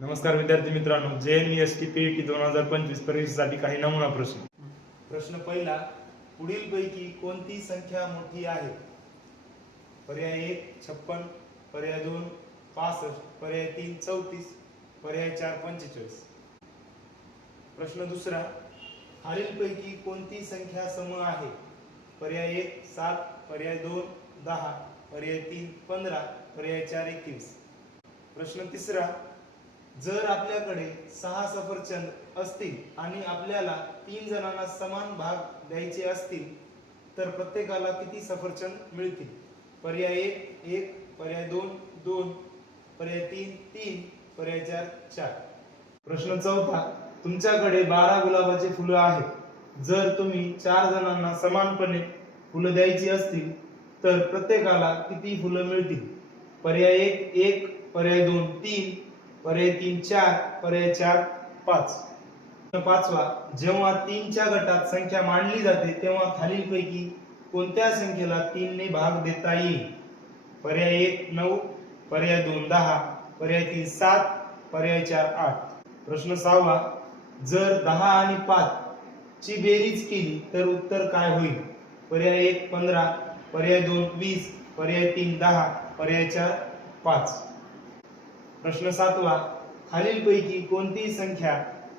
नमस्कार विद्यार्थी मित्रांनो, JNEST PET 2025 परीक्षेसाठी काही नमुना प्रश्न. प्रश्न पहिला, पुढीलपैकी कोणती संख्या मोठी आहे? पर्याय 1 56, पर्याय 2 65, पर्याय 3 34, पर्याय 4 45. प्रश्न दुसरा, खालीलपैकी कोणती संख्या सम आहे? पर्याय 1 7, पर्याय 2 10, पर्याय 3 15, पर्याय 4 21. प्रश्न तिसरा, जर आपल्याकडे 6 सफरचंद असतील आणि आपल्याला 3 जणांना समान भाग द्यायचे असतील तर प्रत्येकाला किती सफरचंद मिळतील? पर्याय 1 1, पर्याय 2 2, पर्याय 3 3, पर्याय 4 4. प्रश्न चौथा, तुमच्याकडे 12 गुलाबाची फुलं आहेत. जर तुम्ही 4 जणांना समानपणे फुलं द्यायची असतील तर प्रत्येकाला किती फुलं मिळतील? पर्याय 1 1, पर्याय 2 3, पर्याय 3 4, पर्याय 4 5. पाचवा, जेव्हा 3 च्या गटात संख्या मांडली जाते तेव्हा खालीलपैकी कोणत्या संख्येला 3 ने भाग देता येईल? पर्याय 1 9, पर्याय 2 10, पर्याय 3 7, पर्याय 4 8. प्रश्न सहावा, जर 10 आणि 5 ची बेरीज केली तर उत्तर काय होईल? पर्याय 1 15, पर्याय 2 20, पर्याय 3 10, पर्याय 4 5. प्रश्न सातवा, खालीलपैकी कोणती संख्या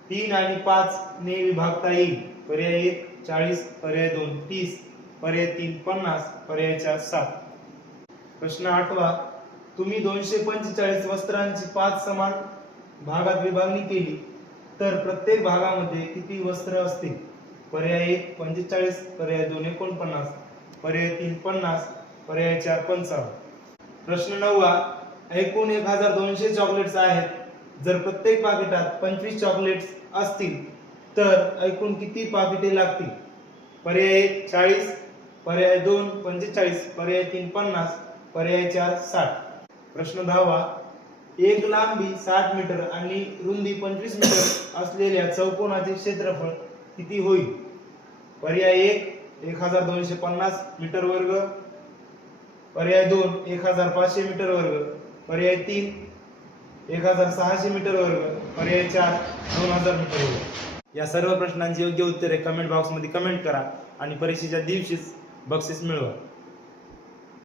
3 आणि 5 ने विभागता येईल? पर्याय 1 40, पर्याय 2 30, पर्याय 3 50, पर्याय 4 7. प्रश्न आठवा, तुम्ही 245 वस्त्रांची 5 समान भागात विभागणी केली तर प्रत्येक भागामध्ये किती वस्त्र असतील? पर्याय 1 45, पर्याय 2 49, पर्याय 3 50, पर्याय 4 55. प्रश्न नववा, एकूण 1200 चॉकलेट्स आहेत. जर प्रत्येक पाकिटात 25 चॉकलेट्स असतील तर एकूण किती पाकिटे लागतील? पर्याय 1 40, पर्याय 2 45, पर्याय 3 50, पर्याय 4 60. प्रश्न 10वा, एक लांबी 60 मीटर आणि रुंदी 25 मीटर असलेल्या चौकोनाचे क्षेत्रफळ किती होईल? पर्याय 1 1250 मीटर वर्ग, पर्याय 2 1500 मीटर वर्ग, पर्याय 3 1600 मीटर वर्ग, पर्याय 4 2000 मीटर वर्ग. या सर्व प्रश्नांची योग्य उत्तरे कमेंट बॉक्समध्ये कमेंट करा आणि परीक्षेच्या दिवशीच बक्षीस मिळवा.